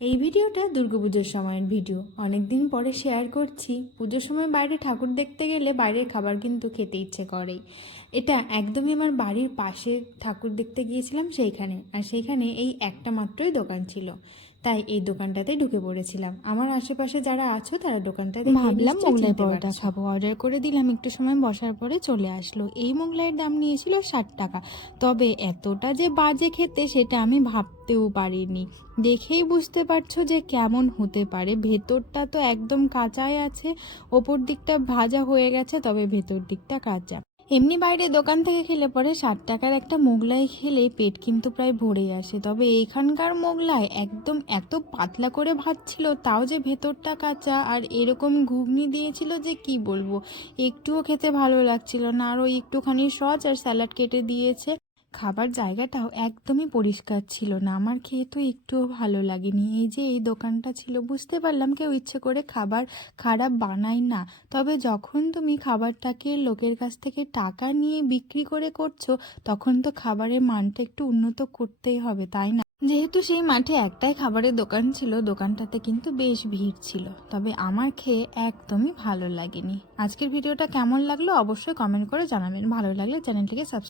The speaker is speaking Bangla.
এই ভিডিওটা দুর্গাপুজোর সময়ের ভিডিও। অনেক দিন পরে শেয়ার করছি। পুজোর সময় বাইরে ঠাকুর দেখতে গেলে বাইরের খাবার কিন্তু খেতে ইচ্ছে করেই এটা একদমই আমার বাড়ির পাশে ঠাকুর দেখতে গিয়েছিলাম সেইখানে। আর সেইখানে এই একটা মাত্রই দোকান ছিল। তাই এই দোকানটাতে ঢুকে পড়েছিলাম। আমার আশেপাশে যারা আছো তারা দোকানটা ভাবলাম মোগলাই পরোটা। খাব। অর্ডার করে দিলাম একটু সময় বসার পরে চলে আসলো। এই মোগলাইয়ের দাম নিয়েছিল ষাট টাকা। তবে এতটা যে বাজে খেতে সেটা আমি ভাবতেও পারিনি। দেখেই বুঝতে পারছ যে কেমন হতে পারে। ভেতরটা তো একদম কাঁচাই আছে ওপর দিকটা ভাজা হয়ে গেছে তবে ভেতর দিকটা কাঁচা। এমনি বাইরে দোকান থেকে খেলে পরে ষাট টাকার একটা মোগলাই খেলে পেট কিন্তু প্রায় ভরে আসে। তবে এইখানকার মোগলাই একদম এত পাতলা করে ভাত ছিল তাও যে ভেতরটা কাঁচা আর এরকম ঘুগনি দিয়েছিল যে কি বলব, একটুও খেতে ভালো লাগছিল না। আরও একটুখানি সস আর স্যালাড কেটে দিয়েছে। খাবার জায়গাটাও একদমই পরিষ্কার ছিল না। আমার খেয়ে তো একটুও ভালো লাগেনি। এই যে এই দোকানটা ছিল, বুঝতে পারলাম কেউ ইচ্ছে করে খাবার খারাপ বানায় না। তবে যখন তুমি খাবারটাকে লোকের কাছ থেকে টাকা নিয়ে বিক্রি করে করছ, তখন তো খাবারের মানটা একটু উন্নত করতেই হবে, তাই না? যেহেতু সেই মাঠে একটাই খাবারের দোকান ছিল, দোকানটাতে কিন্তু বেশ ভিড় ছিল। তবে আমার খেয়ে একদমই ভালো লাগেনি। আজকের ভিডিওটা কেমন লাগল অবশ্যই কমেন্ট করে জানাবেন। ভালো লাগলে চ্যানেলটিকে সাবস্ক্রাইব